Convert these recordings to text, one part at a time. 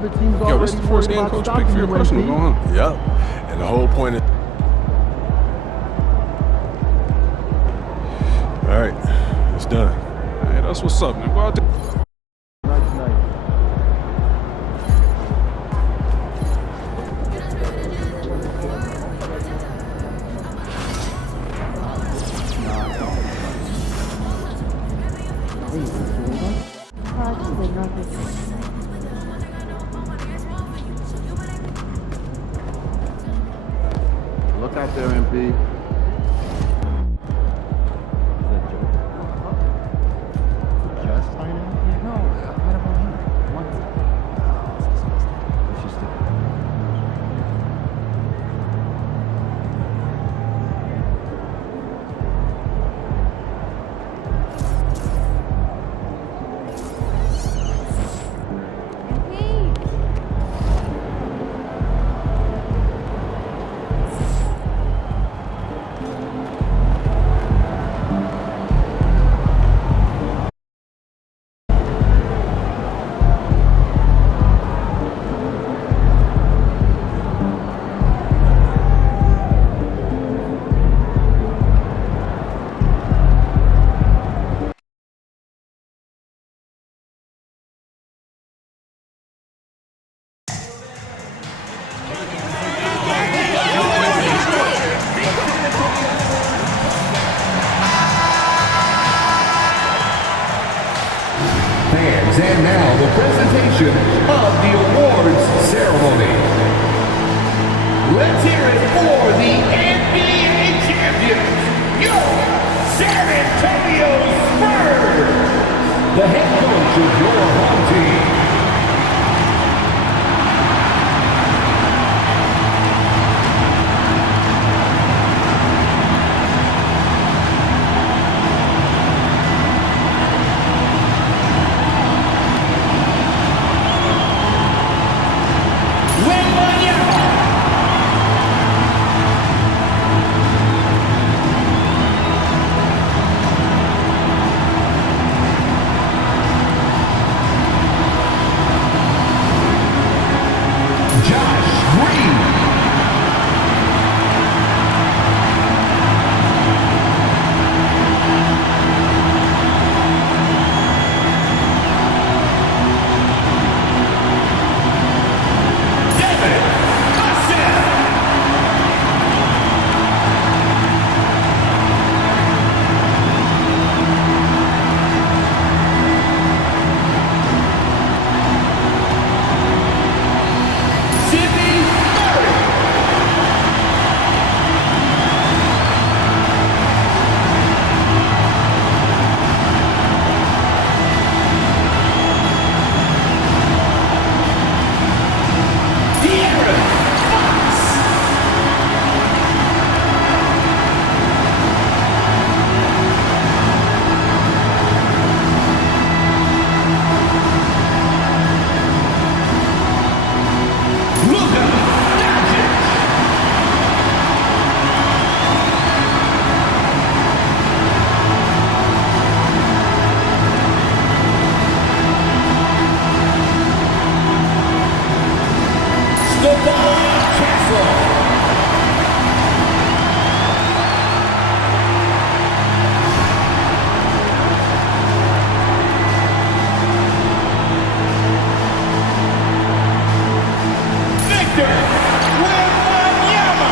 other teams Yo, already this is the first worried game about coach stopping pick for you, your personal MP. going, huh? Yep. And the whole point of... All right, it's done. Hey, that's what's up, man. Go out there. Nice night. Look out there, MP. Just signing? Yeah, no. What about him? What? Let's just do it. Fans, and now the presentation of the awards ceremony. Let's hear it for the NBA champions, your San Antonio Spurs, the head coach of your home team. Josh Green. David Hassan. Sidney Murray. De'Aaron Fox. Luka Doncic. Stephon Castle. Victor Wembanyama.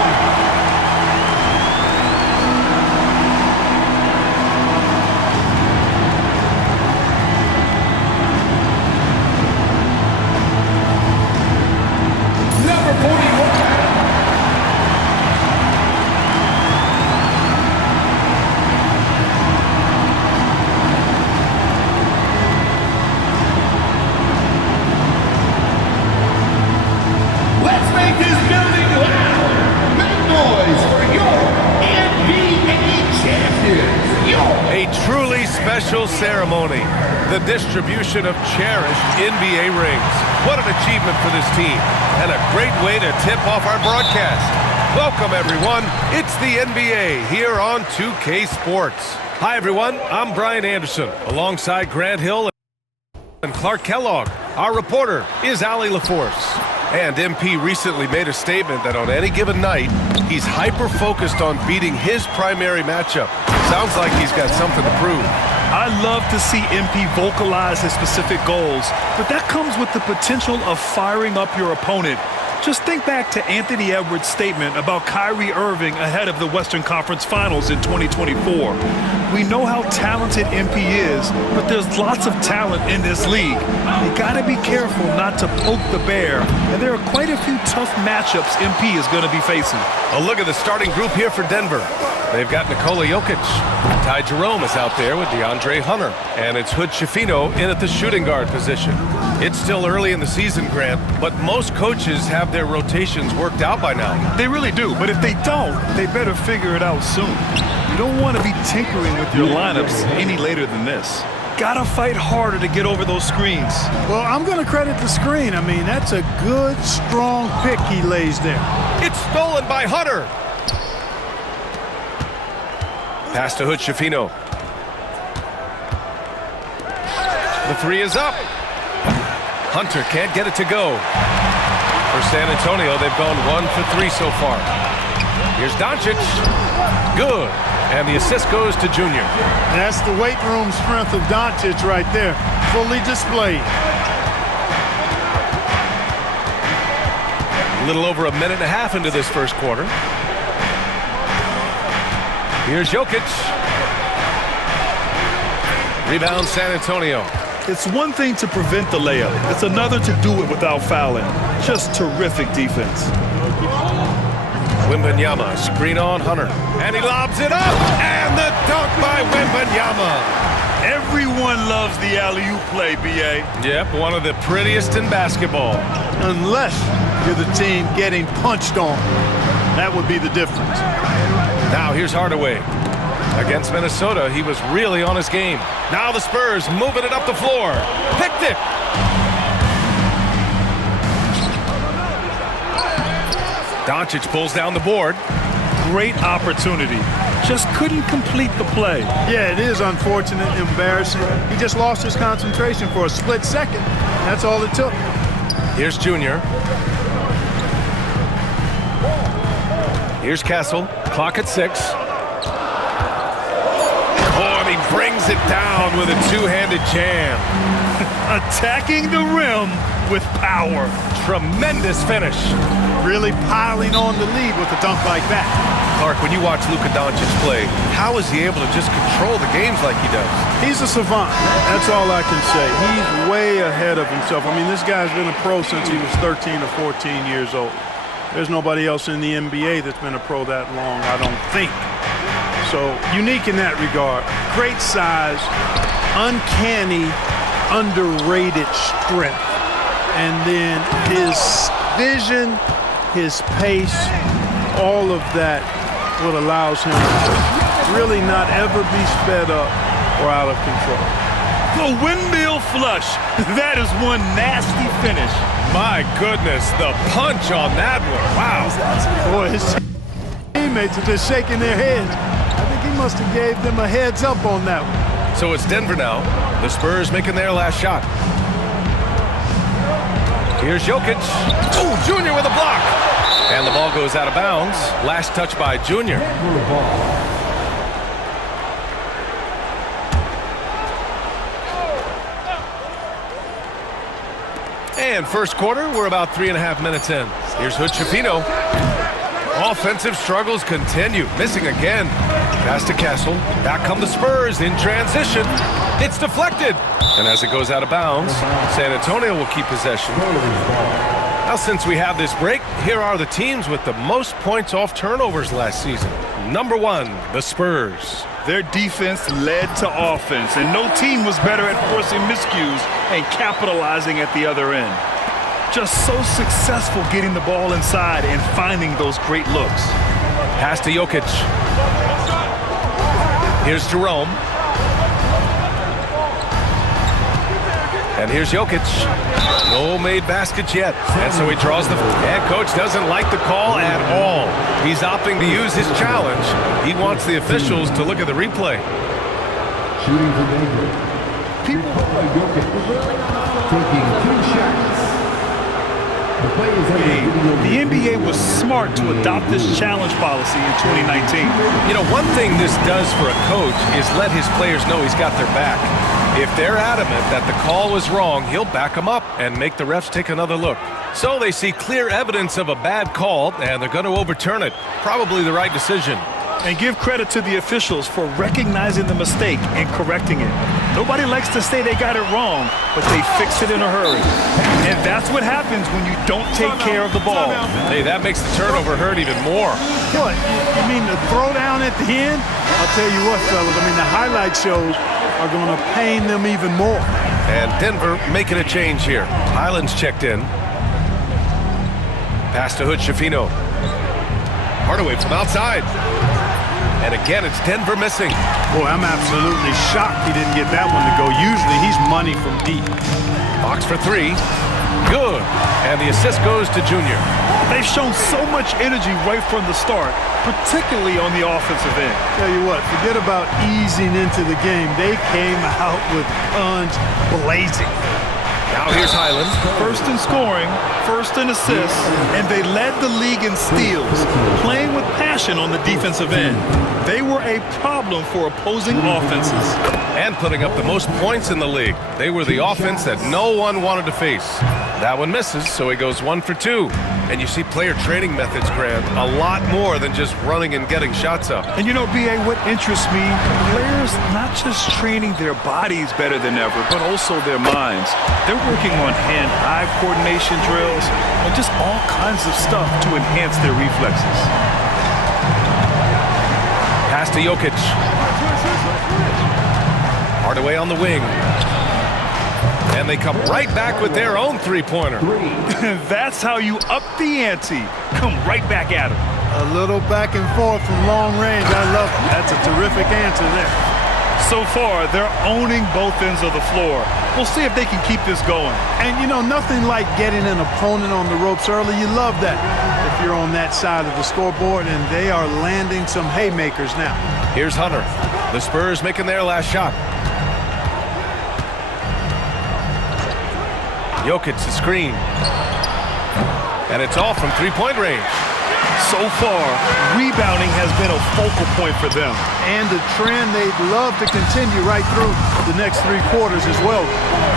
Number 41. Let's make this building loud. Make noise for your NBA champions. A truly special ceremony. The distribution of cherished NBA rings. What an achievement for this team. And a great way to tip off our broadcast. Welcome, everyone. It's the NBA here on 2K Sports. Hi, everyone. I'm Brian Anderson, alongside Grant Hill and Clark Kellogg. Our reporter is Ali LaForce. And MP recently made a statement that on any given night, he's hyper-focused on beating his primary matchup. Sounds like he's got something to prove. I love to see MP vocalize his specific goals, but that comes with the potential of firing up your opponent. Just think back to Anthony Edwards' statement about Kyrie Irving ahead of the Western Conference Finals in 2024. We know how talented MP is, but there's lots of talent in this league. You gotta be careful not to poke the bear, and there are quite a few tough matchups MP is gonna be facing. A look at the starting group here for Denver. They've got Nikola Jokic. Ty Jerome is out there with DeAndre Hunter. And it's Hood Schifino in at the shooting guard position. It's still early in the season, Grant, but most coaches have their rotations worked out by now. They really do, but if they don't, they better figure it out soon. You don't want to be tinkering with your lineups any later than this. Gotta fight harder to get over those screens. Well, I'm going to credit the screen. I mean, that's a good, strong pick he lays there. It's stolen by Hunter. Pass to Hood Schifino. The three is up. Hunter can't get it to go. For San Antonio, they've gone 1 for 3 so far. Here's Doncic. Good. And the assist goes to Junior. That's the weight room strength of Doncic right there. Fully displayed. A little over a minute and a half into this first quarter. Here's Jokic. Rebound San Antonio. It's one thing to prevent the layup. It's another to do it without fouling. Just terrific defense. Wembanyama, screen on Hunter. And he lobs it up. And the dunk by Wembanyama. Everyone loves the alley-oop play, B.A. Yep, one of the prettiest in basketball. Unless you're the team getting punched on. That would be the difference. Now here's Hardaway. Against Minnesota, he was really on his game. Now the Spurs moving it up the floor. Picked it. Doncic pulls down the board. Great opportunity. Just couldn't complete the play. Yeah, it is unfortunate, embarrassing. He just lost his concentration for a split second. That's all it took. Here's Junior. Here's Castle. Clock at 6. Oh, and he brings it down with a two-handed jam. Attacking the rim with power. Tremendous finish. Really piling on the lead with a dunk like that. Clark, when you watch Luka Doncic play, how is he able to just control the games like he does? He's a savant. That's all I can say. He's way ahead of himself. I mean, this guy's been a pro since he was 13 or 14 years old. There's nobody else in the NBA that's been a pro that long, I don't think. So, unique in that regard. Great size, uncanny, underrated strength. And then his vision, his pace, all of that what allows him to really not ever be sped up or out of control. The windmill flush. That is one nasty finish. My goodness, the punch on that one. Wow. Boy, his teammates are just shaking their heads. I think he must have gave them a heads up on that one. So it's Denver now. The Spurs making their last shot. Here's Jokic. Oh, Junior with a block. And the ball goes out of bounds. Last touch by Junior. And first quarter, we're about 3.5 minutes in. Here's Hood Schifino. Offensive struggles continue. Missing again. Pass to Castle. Back come the Spurs in transition. It's deflected. And as it goes out of bounds, San Antonio will keep possession. Now, since we have this break, here are the teams with the most points off turnovers last season. Number 1, the Spurs. Their defense led to offense, and no team was better at forcing miscues and capitalizing at the other end. Just so successful getting the ball inside and finding those great looks. Pass to Jokic. Here's Jerome. And here's Jokic. No made baskets yet. And so he draws the... And coach doesn't like the call at all. He's opting to use his challenge. He wants the officials to look at the replay. Shooting for Denver. people... Taking 2 shots. The NBA was smart to adopt this challenge policy in 2019. You know, one thing this does for a coach is let his players know he's got their back. If they're adamant that the call was wrong, he'll back them up and make the refs take another look. So they see clear evidence of a bad call, and they're going to overturn it. Probably the right decision. And give credit to the officials for recognizing the mistake and correcting it. Nobody likes to say they got it wrong, but they fix it in a hurry. And that's what happens when you don't take care of the ball. Hey, that makes the turnover hurt even more. What? You mean the throwdown at the end? I'll tell you what, fellas. I mean, the highlight shows are going to pain them even more. And Denver making a change here. Highland's checked in. Pass to Hood-Schifino. Hardaway from outside. And again, it's Denver missing. Boy, I'm absolutely shocked he didn't get that one to go. Usually he's money from deep. Fox for 3. Good. And the assist goes to Junior. They've shown so much energy right from the start, particularly on the offensive end. Tell you what, forget about easing into the game. They came out with guns blazing. Now here's Highland. First in scoring, first in assists, and they led the league in steals, playing with passion on the defensive end. They were a problem for opposing offenses. And putting up the most points in the league. They were the offense that no one wanted to face. That one misses, so he goes 1 for 2. And you see player training methods, Grant, a lot more than just running and getting shots up. And you know, B.A., what interests me, players not just training their bodies better than ever, but also their minds. They're working on hand-eye coordination drills and just all kinds of stuff to enhance their reflexes. Pass to Jokic. Hardaway on the wing. And they come right back with their own three-pointer. That's how you up the ante. Come right back at him. A little back and forth from long range. I love it. That's a terrific answer there. So far, they're owning both ends of the floor. We'll see if they can keep this going. And, you know, nothing like getting an opponent on the ropes early. You love that if you're on that side of the scoreboard, and they are landing some haymakers now. Here's Hunter. The Spurs making their last shot. Jokic the screen. And it's off from three-point range. So far, rebounding has been a focal point for them. And a trend they'd love to continue right through the next 3 quarters as well.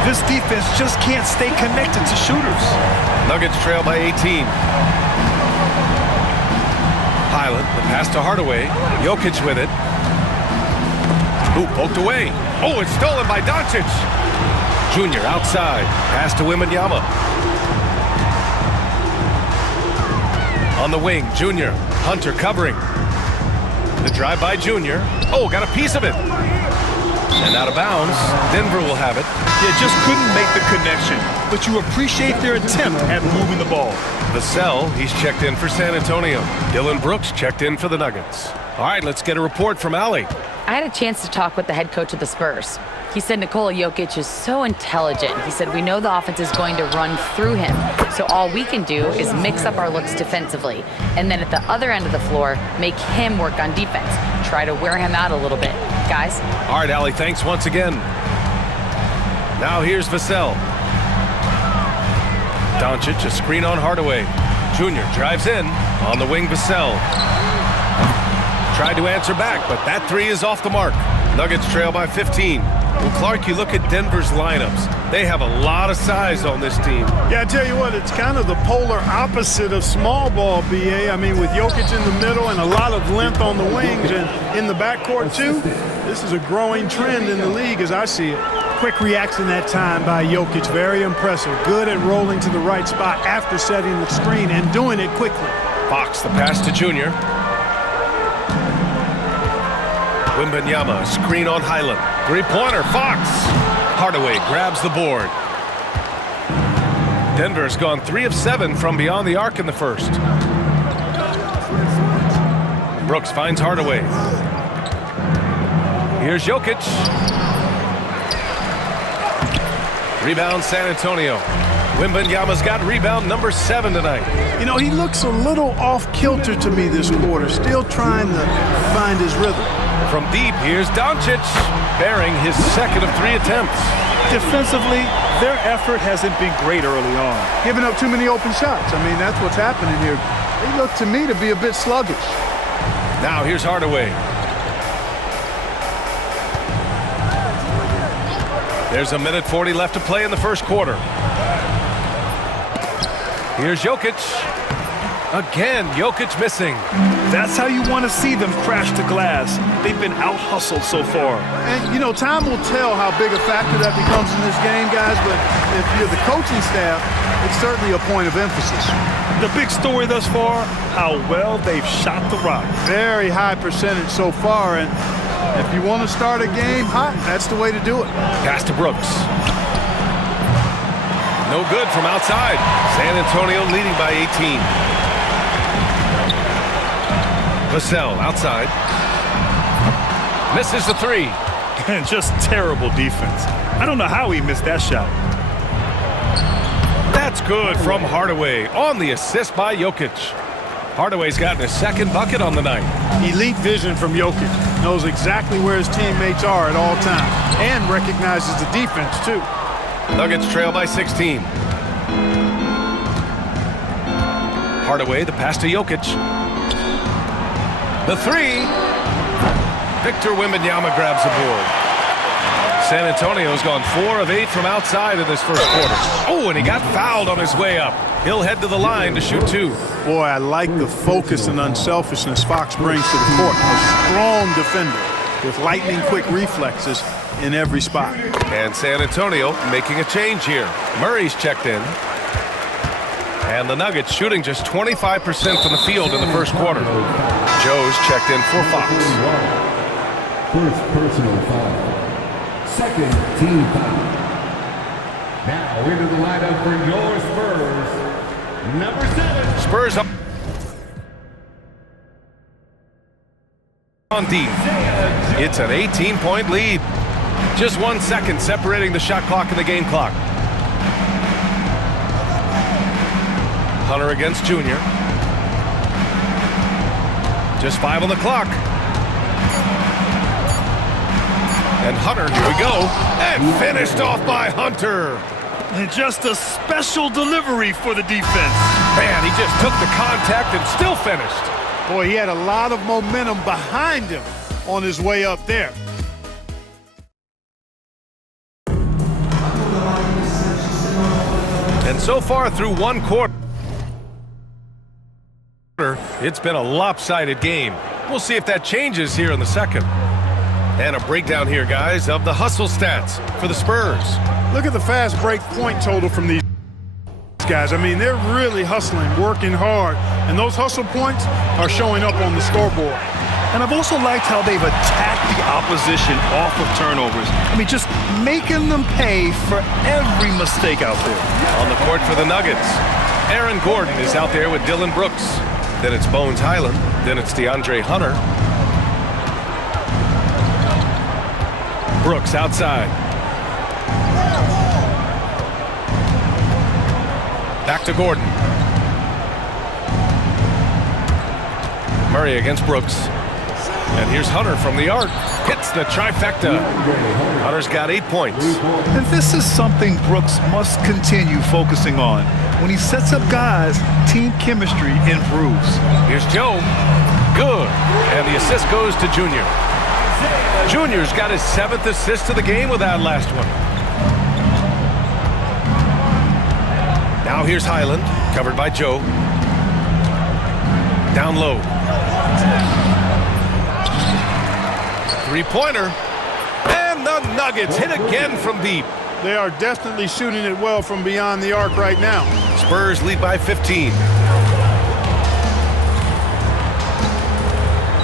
This defense just can't stay connected to shooters. Nuggets trail by 18. Highland, the pass to Hardaway. Jokic with it. Ooh, poked away. Oh, it's stolen by Doncic. Junior outside. Pass to Wembanyama. On the wing, Junior. Hunter covering. The drive by Junior. Oh, got a piece of it. And out of bounds. Denver will have it. You just couldn't make the connection, but you appreciate their attempt at moving the ball. Vassell, he's checked in for San Antonio. Dylan Brooks checked in for the Nuggets. All right, let's get a report from Allie. I had a chance to talk with the head coach of the Spurs. He said Nikola Jokic is so intelligent. He said we know the offense is going to run through him. So all we can do is mix up our looks defensively. And then at the other end of the floor, make him work on defense. Try to wear him out a little bit. Guys? All right, Allie, thanks once again. Now here's Vassell. Doncic, a screen on Hardaway. Junior drives in. On the wing, Vassell. Tried to answer back, but that three is off the mark. Nuggets trail by 15. Well, Clark, you look at Denver's lineups. They have a lot of size on this team. Yeah, I tell you what, it's kind of the polar opposite of small ball, B.A. I mean, with Jokic in the middle and a lot of length on the wings and in the backcourt, too, this is a growing trend in the league as I see it. Quick reaction that time by Jokic. Very impressive. Good at rolling to the right spot after setting the screen and doing it quickly. Fox, the pass to Junior. Wembanyama, screen on Highland. Three-pointer, Fox. Hardaway grabs the board. Denver's gone 3 of 7 from beyond the arc in the first. Brooks finds Hardaway. Here's Jokic. Rebound San Antonio. Wembanyama's got rebound number 7 tonight. You know, he looks a little off-kilter to me this quarter, still trying to find his rhythm. From deep, here's Doncic, bearing his second of 3 attempts. Defensively, their effort hasn't been great early on. Giving up too many open shots. I mean, that's what's happening here. They look to me to be a bit sluggish. Now here's Hardaway. There's a minute 40 left to play in the first quarter. Here's Jokic. Again, Jokic missing. That's how you want to see them crash the glass. They've been out-hustled so far. And, you know, time will tell how big a factor that becomes in this game, guys, but if you're the coaching staff, it's certainly a point of emphasis. The big story thus far, how well they've shot the rock. Very high percentage so far, and if you want to start a game hot, that's the way to do it. Pass to Brooks. No good from outside. San Antonio leading by 18. Vassell outside. Misses the 3. And just terrible defense. I don't know how he missed that shot. That's good from Hardaway on the assist by Jokic. Hardaway's gotten his second bucket on the night. Elite vision from Jokic. Knows exactly where his teammates are at all times and recognizes the defense, too. Nuggets trail by 16. Hardaway, the pass to Jokic. The 3. Victor Wembanyama grabs the board. San Antonio's gone 4 of 8 from outside in this first quarter. Oh, and he got fouled on his way up. He'll head to the line to shoot 2. Boy, I like the focus and unselfishness Fox brings to the court. A strong defender with lightning-quick reflexes in every spot. And San Antonio making a change here. Murray's checked in. And the Nuggets shooting just 25% from the field in the first quarter. Joe's checked in for Fox. First personal foul. Second team foul. Now into the lineup for your Spurs, number 7. Spurs up on deep. It's an 18-point lead. Just 1 second separating the shot clock and the game clock. Hunter against Junior. Just 5 on the clock. And Hunter, here we go. And finished off by Hunter. And just a special delivery for the defense. Man, he just took the contact and still finished. Boy, he had a lot of momentum behind him on his way up there. And so far through 1 quarter, it's been a lopsided game. We'll see if that changes here in the second. And a breakdown here, guys, of the hustle stats for the Spurs. Look at the fast break point total from these guys. I mean, they're really hustling, working hard, and those hustle points are showing up on the scoreboard. And I've also liked how they've attacked the opposition off of turnovers. I mean, just making them pay for every mistake out there. On the court for the Nuggets, Aaron Gordon is out there with Dylan Brooks. Then it's Bones Highland. Then it's DeAndre Hunter. Brooks outside. Back to Gordon. Murray against Brooks. And here's Hunter from the arc. Hits the trifecta. Hunter's got 8 points. And this is something Brooks must continue focusing on. When he sets up guys, team chemistry improves. Here's Joe. Good. And the assist goes to Junior. Junior's got his 7th assist of the game with that last one. Now here's Highland, covered by Joe. Down low. 3-pointer. And the Nuggets hit again from deep. They are definitely shooting it well from beyond the arc right now. Spurs lead by 15.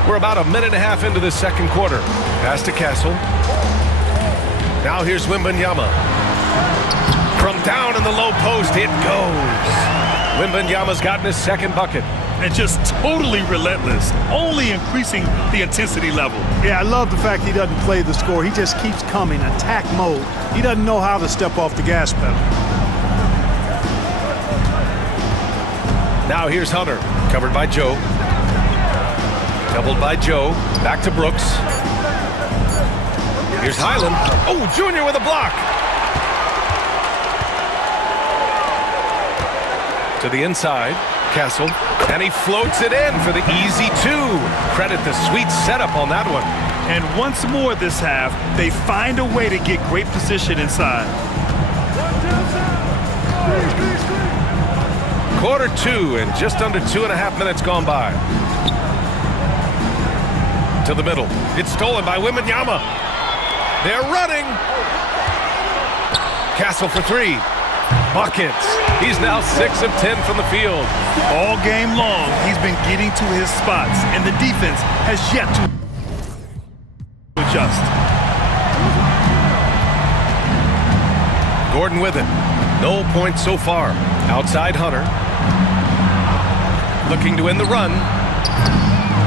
We're about a minute and a half into the second quarter. Pass to Castle. Now here's Wembanyama. From down in the low post, it goes. Wembanyama's gotten his second bucket. And just totally relentless, only increasing the intensity level. Yeah, I love the fact he doesn't play the score. He just keeps coming, attack mode. He doesn't know how to step off the gas pedal. Now here's Hunter, covered by Joe. Doubled by Joe, back to Brooks. Here's Highland. Oh, Junior with a block. To the inside, Castle, and he floats it in for the easy 2. Credit the sweet setup on that one. And once more this half, they find a way to get great position inside. Quarter 2 and just under 2.5 minutes gone by. To the middle. It's stolen by Wembanyama. They're running. Castle for 3. Buckets. He's now 6 of 10 from the field. All game long, he's been getting to his spots, and the defense has yet to adjust. Gordon with it. No points so far. Outside Hunter. Looking to end the run.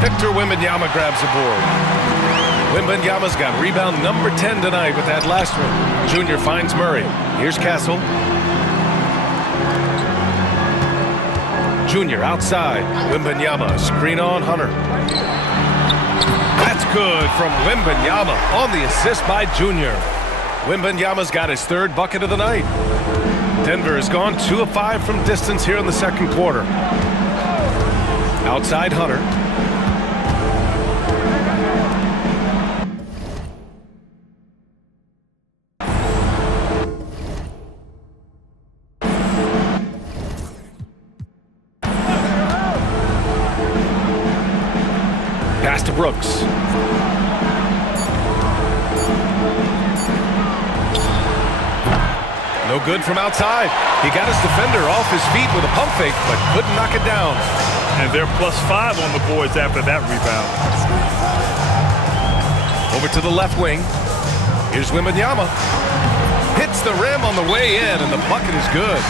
Victor Wembanyama grabs the board. Wembanyama's got rebound number 10 tonight with that last one. Junior finds Murray. Here's Castle. Junior outside. Wembanyama, screen on Hunter. That's good from Wembanyama on the assist by Junior. Wembanyama's got his 3rd bucket of the night. Denver has gone 2 of 5 from distance here in the second quarter. Outside Hunter. Pass to Brooks. No good from outside. He got his defender off his feet with a pump fake, but couldn't knock it down. And they're +5 on the boards after that rebound. Over to the left wing. Here's Wembanyama. Hits the rim on the way in, and the bucket is good.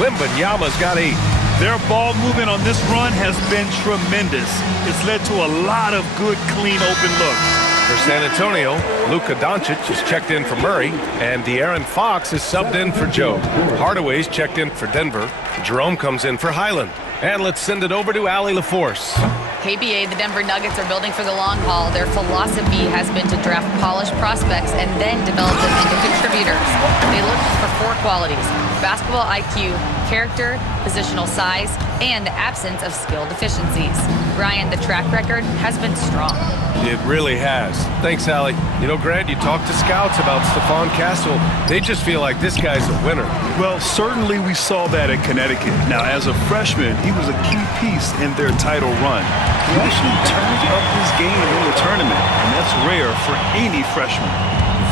Wembanyama's got 8. Their ball movement on this run has been tremendous. It's led to a lot of good, clean, open looks. For San Antonio, Luka Doncic is checked in for Murray, and De'Aaron Fox is subbed in for Joe. Hardaway's checked in for Denver. Jerome comes in for Highland. And let's send it over to Allie LaForce. KBA, the Denver Nuggets are building for the long haul. Their philosophy has been to draft polished prospects and then develop them into contributors. They look for 4 qualities: basketball IQ, character, positional size, and the absence of skill deficiencies. Brian, the track record has been strong. It really has. Thanks, Allie. You know, Grant, you talk to scouts about Stephon Castle. They just feel like this guy's a winner. Well, certainly we saw that in Connecticut. Now, as a freshman, he was a key piece in their title run. He actually turned up his game in the tournament, and that's rare for any freshman.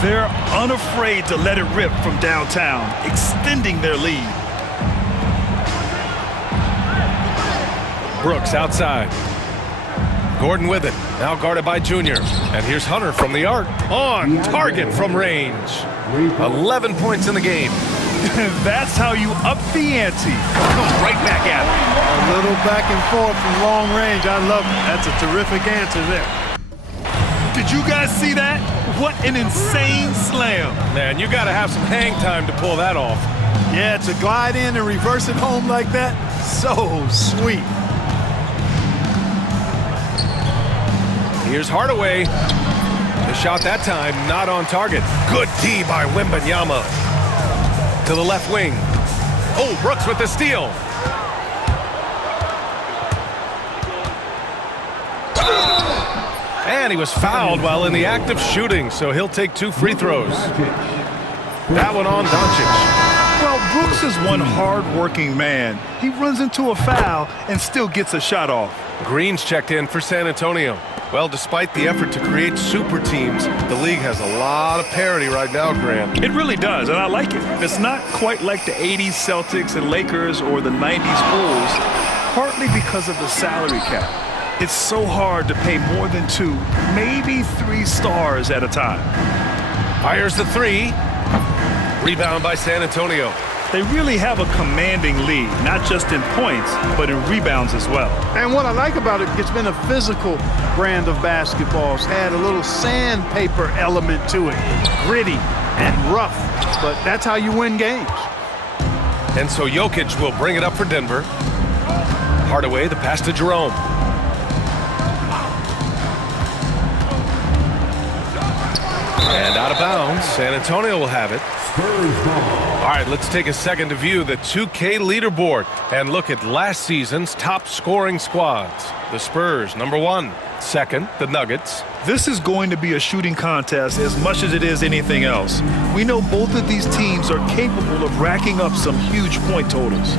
They're unafraid to let it rip from downtown, extending their lead. Brooks outside. Gordon with it, now guarded by Junior. And here's Hunter from the arc. On target from range. 11 points in the game. That's how you up the ante. Comes right back at him. A little back and forth from long range. I love it. That's a terrific answer there. Did you guys see that? What an insane slam. Man, you got to have some hang time to pull that off. Yeah, to glide in and reverse it home like that, so sweet. Here's Hardaway. The shot that time, not on target. Good D by Wembanyama. To the left wing. Oh, Brooks with the steal. And he was fouled while in the act of shooting, so he'll take 2 free throws. That one on Doncic. Well, Brooks is one hard-working man. He runs into a foul and still gets a shot off. Green's checked in for San Antonio. Well, despite the effort to create super teams, the league has a lot of parity right now, Grant. It really does, and I like it. It's not quite like the 80s Celtics and Lakers or the 90s Bulls, partly because of the salary cap. It's so hard to pay more than 2, maybe 3 stars at a time. Fires the 3. Rebound by San Antonio. They really have a commanding lead, not just in points, but in rebounds as well. And what I like about it, it's been a physical brand of basketball. It's had a little sandpaper element to it, gritty and rough, but that's how you win games. And so Jokic will bring it up for Denver. Hardaway, the pass to Jerome. And out of bounds. San Antonio will have it. All right, let's take a second to view the 2K leaderboard and look at last season's top scoring squads. The Spurs, number 1. Second, the Nuggets. This is going to be a shooting contest as much as it is anything else. We know both of these teams are capable of racking up some huge point totals.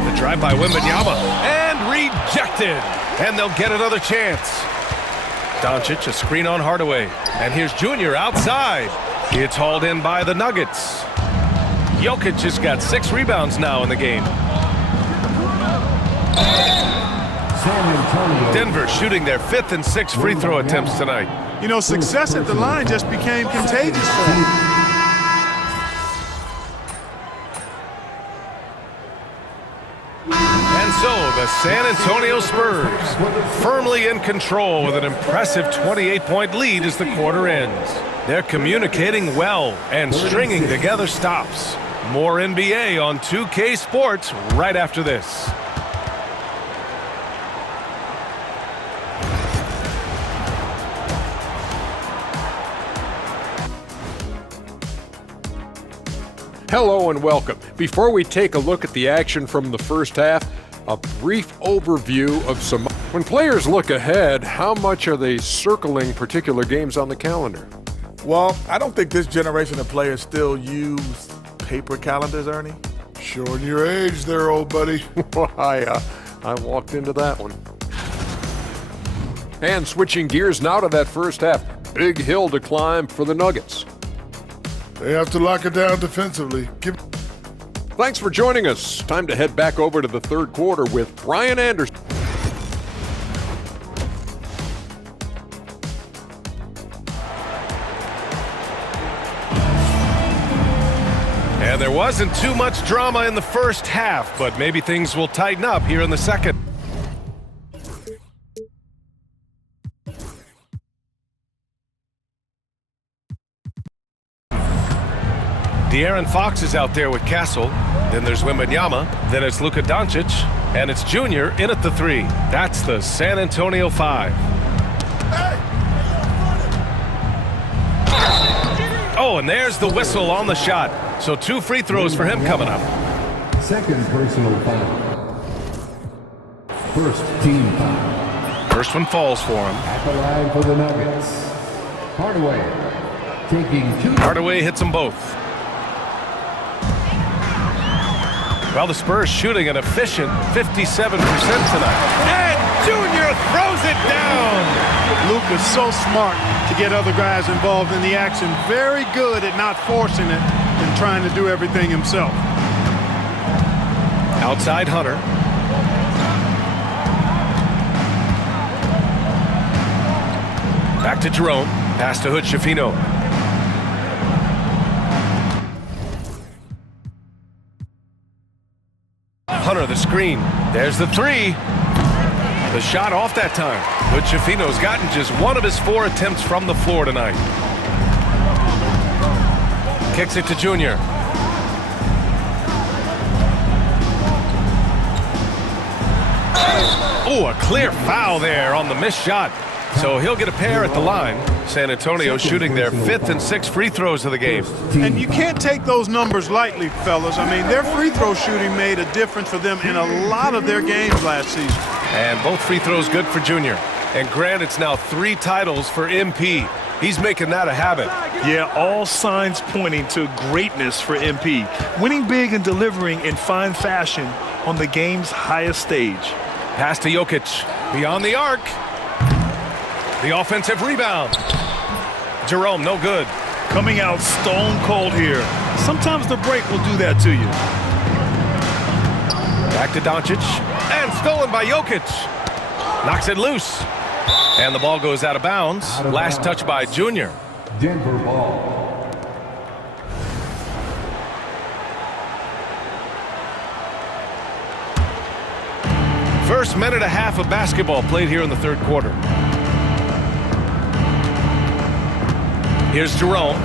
The drive by Wembanyama and rejected. And they'll get another chance. Doncic, a screen on Hardaway. And here's Junior outside. It's hauled in by the Nuggets. Jokic has got 6 rebounds now in the game. Denver shooting their 5th and 6th free throw attempts tonight. You know, success at the line just became contagious for them. And so the San Antonio Spurs firmly in control with an impressive 28-point lead as the quarter ends. They're communicating well and stringing together stops. More NBA on 2K Sports right after this. Hello and welcome. Before we take a look at the action from the first half, a brief overview of some. When players look ahead, how much are they circling particular games on the calendar? Well, I don't think this generation of players still use paper calendars, Ernie. Showing your age there, old buddy. Why, I walked into that one. And switching gears now to that first half. Big hill to climb for the Nuggets. They have to lock it down defensively. Thanks for joining us. Time to head back over to the third quarter with Brian Anderson. And there wasn't too much drama in the first half, but maybe things will tighten up here in the second. De'Aaron Fox is out there with Castle. Then there's Wembanyama. Then it's Luka Doncic. And it's Junior in at the 3. That's the San Antonio 5. Oh, and there's the whistle on the shot. So 2 free throws for him coming up. Second personal foul. First team foul. First one falls for him. At the line for the Nuggets. Hardaway taking 2. Hardaway hits them both. Well, the Spurs shooting an efficient 57% tonight. And Junior throws it down. Luka's so smart to get other guys involved in the action. Very good at not forcing it and trying to do everything himself. Outside Hunter. Back to Jerome. Pass to Hood-Schifino. Hunter, the screen. There's the 3. The shot off that time. But Schifino's gotten just 1 of his 4 attempts from the floor tonight. Kicks it to Junior. Oh, a clear foul there on the missed shot. So he'll get a pair at the line. San Antonio shooting their 5th and 6th free throws of the game. And you can't take those numbers lightly, fellas. I mean, their free throw shooting made a difference for them in a lot of their games last season. And both free throws good for Junior. And Grant, it's now 3 titles for MP. He's making that a habit. Yeah, all signs pointing to greatness for MP. Winning big and delivering in fine fashion on the game's highest stage. Pass to Jokic. Beyond the arc. The offensive rebound. Jerome, no good. Coming out stone cold here. Sometimes the break will do that to you. Back to Doncic. And stolen by Jokic. Knocks it loose. And the ball goes out of bounds. Last touch by Junior. Denver ball. First minute and a half of basketball played here in the third quarter. Here's Jerome.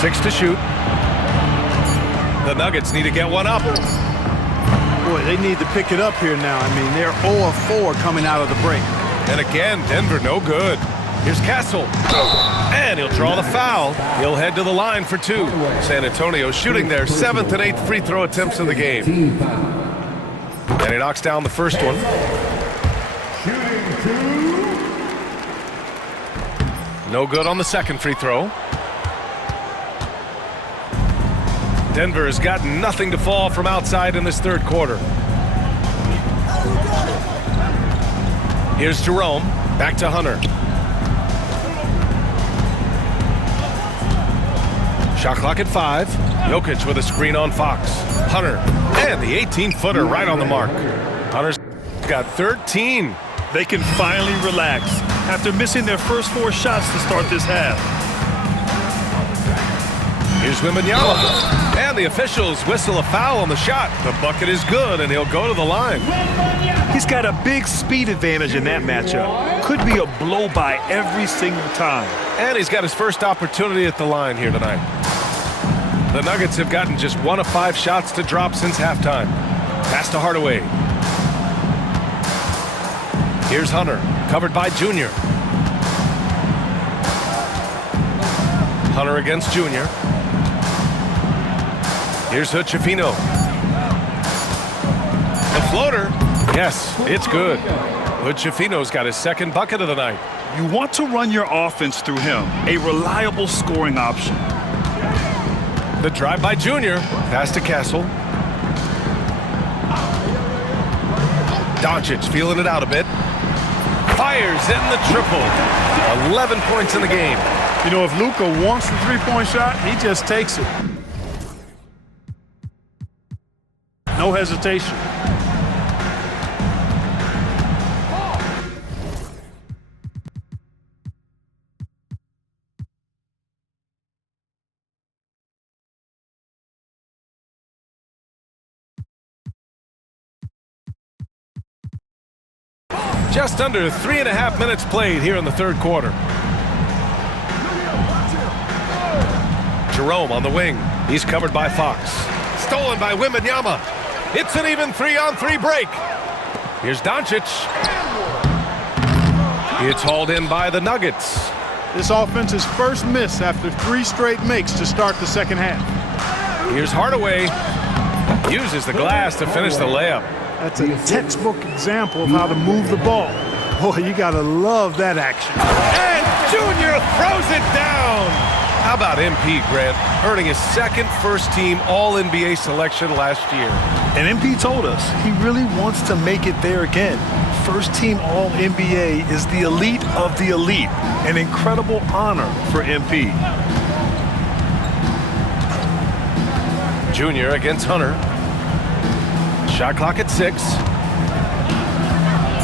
6 to shoot. The Nuggets need to get one up. Boy, they need to pick it up here now. I mean, they're 0 of 4 coming out of the break. And again, Denver no good. Here's Castle. And he'll draw the foul. He'll head to the line for 2. San Antonio shooting their 7th and 8th free throw attempts of the game. And he knocks down the first one. No good on the second free throw. Denver has got nothing to fall from outside in this third quarter. Here's Jerome. Back to Hunter. Shot clock at 5. Jokic with a screen on Fox. Hunter. And the 18-footer right on the mark. Hunter's got 13. They can finally relax after missing their first 4 shots to start this half. Here's Wembanyama. And the officials whistle a foul on the shot. The bucket is good, and he'll go to the line. He's got a big speed advantage in that matchup. Could be a blow by every single time. And he's got his first opportunity at the line here tonight. The Nuggets have gotten just 1 of 5 shots to drop since halftime. Pass to Hardaway. Here's Hunter, covered by Junior. Hunter against Junior. Here's Hood-Schifino. The floater. Yes, it's good. Hood-Schifino's got his second bucket of the night. You want to run your offense through him, a reliable scoring option. The drive by Junior. Pass to Castle. Doncic feeling it out a bit. Fires in the triple. 11 points in the game. You know, if Luka wants the three-point shot, he just takes it. No hesitation. Just under 3.5 minutes played here in the third quarter. Jerome on the wing. He's covered by Fox. Stolen by Wembanyama. It's an even 3-on-3 break. Here's Doncic. It's hauled in by the Nuggets. This offense's first miss after 3 straight makes to start the second half. Here's Hardaway. Uses the glass to finish the layup. That's a textbook example of how to move the ball. Boy, you gotta love that action. And Junior throws it down. How about MP, Grant, earning his second first-team All-NBA selection last year? And MP told us he really wants to make it there again. First-team All-NBA is the elite of the elite. An incredible honor for MP. Junior against Hunter. Shot clock at 6.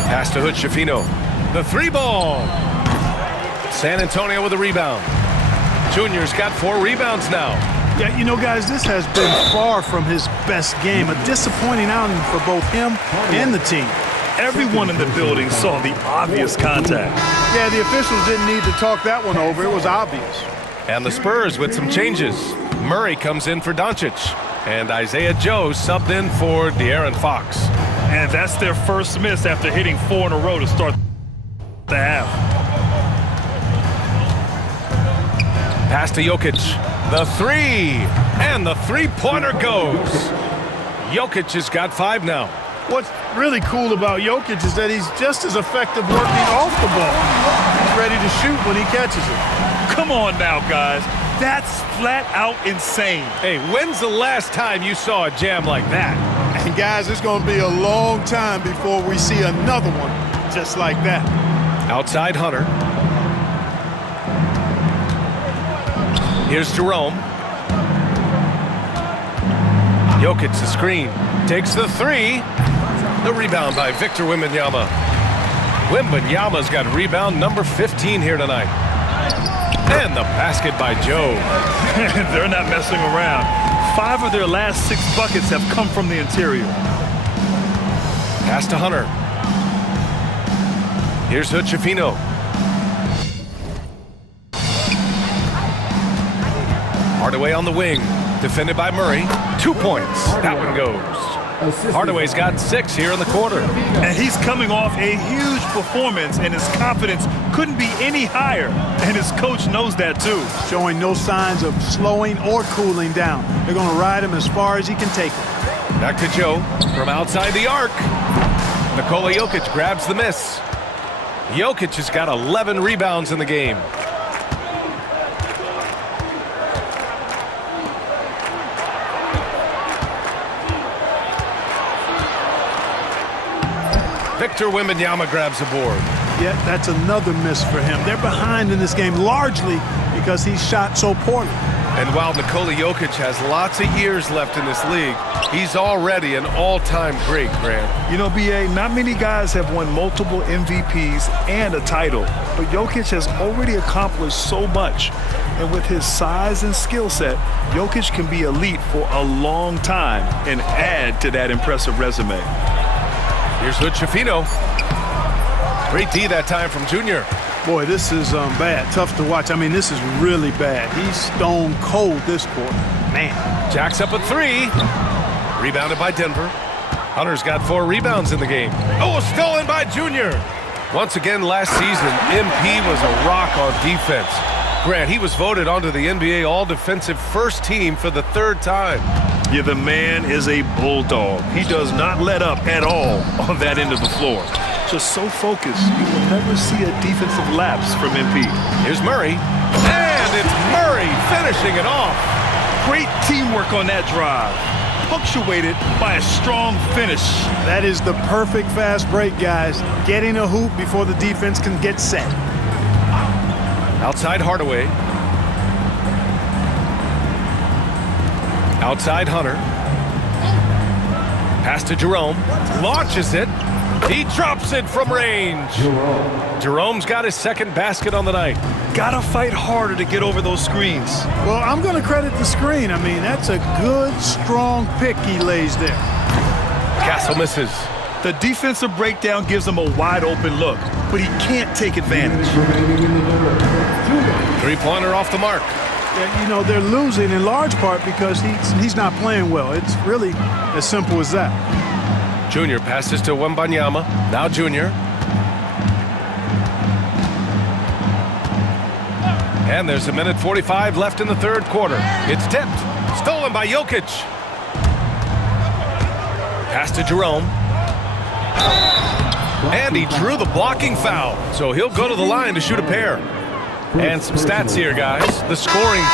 Pass to Hood-Schifino. The 3-ball. San Antonio with a rebound. Junior's got 4 rebounds now. Yeah, you know, guys, this has been far from his best game. A disappointing outing for both him and the team. Everyone in the building saw the obvious contact. Yeah, the officials didn't need to talk that one over. It was obvious. And the Spurs with some changes. Murray comes in for Doncic. And Isaiah Joe subbed in for De'Aaron Fox. And that's their first miss after hitting 4 in a row to start the half. Pass to Jokic. The 3. And the 3-pointer goes. Jokic has got 5 now. What's really cool about Jokic is that he's just as effective working off the ball. He's ready to shoot when he catches it. Come on now, guys. That's flat out insane. Hey, when's the last time you saw a jam like that? And guys, it's going to be a long time before we see another one just like that. Outside Hunter. Here's Jerome. Jokic the screen. Takes the 3. The rebound by Victor Wembanyama. Wembanyama's got rebound number 15 here tonight. And the basket by Joe. They're not messing around. 5 of their last 6 buckets have come from the interior. Pass to Hunter. Here's Hood-Schifino. Hardaway on the wing, defended by Murray. 2 points. That one goes. Hardaway's got 6 here in the quarter. And he's coming off a huge performance, and his confidence couldn't be any higher. And his coach knows that, too. Showing no signs of slowing or cooling down. They're going to ride him as far as he can take him. Back to Joe from outside the arc. Nikola Jokic grabs the miss. Jokic has got 11 rebounds in the game. Victor Wembanyama grabs a board. Yeah, that's another miss for him. They're behind in this game largely because he shot so poorly. And while Nikola Jokic has lots of years left in this league, he's already an all-time great, Grant. You know, B.A., not many guys have won multiple MVPs and a title, but Jokic has already accomplished so much. And with his size and skill set, Jokic can be elite for a long time and add to that impressive resume. Here's Hood Schifino. Great D that time from Junior. Boy, this is bad. Tough to watch. I mean, this is really bad. He's stone cold this quarter. Man. Jack's up at 3. Rebounded by Denver. Hunter's got 4 rebounds in the game. Oh, stolen by Junior. Once again last season, MP was a rock on defense. Grant, he was voted onto the NBA All-Defensive First Team for the 3rd time. Yeah, the man is a bulldog. He does not let up at all on that end of the floor. Just so focused, you will never see a defensive lapse from MP. Here's Murray, and it's Murray finishing it off. Great teamwork on that drive, punctuated by a strong finish. That is the perfect fast break, guys. Getting a hoop before the defense can get set. Outside Hardaway. Outside Hunter. Pass to Jerome. Launches it. He drops it from range. Jerome's got his 2nd basket on the night. Gotta fight harder to get over those screens. Well, I'm going to credit the screen. I mean, that's a good, strong pick he lays there. Castle misses. The defensive breakdown gives him a wide open look, but he can't take advantage. 3-pointer off the mark. Yeah, you know, they're losing in large part because he's not playing well. It's really as simple as that. Junior passes to Wembanyama. Now Junior. And there's 1:45 left in the 3rd quarter. It's tipped. Stolen by Jokic. Pass to Jerome. And he drew the blocking foul. So he'll go to the line to shoot a pair. And some stats here, guys. The scoring.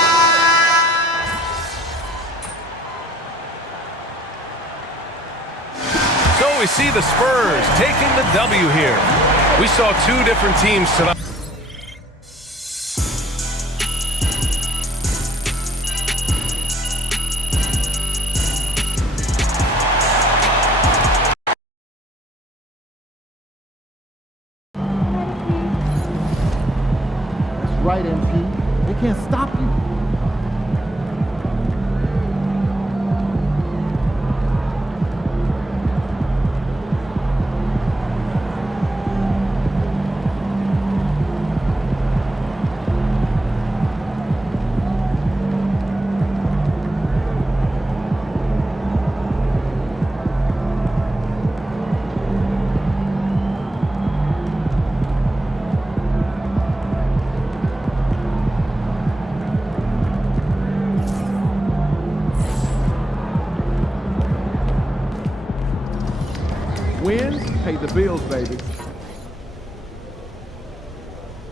So we see the Spurs taking the W here. We saw 2 different teams tonight. Right, MP. They can't stop you. Wins pay the bills, baby.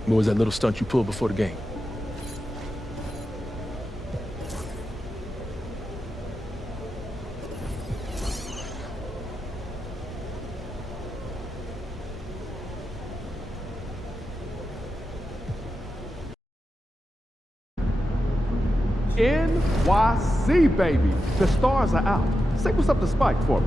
What was that little stunt you pulled before the game? NYC, baby. The stars are out. Say what's up to Spike for me.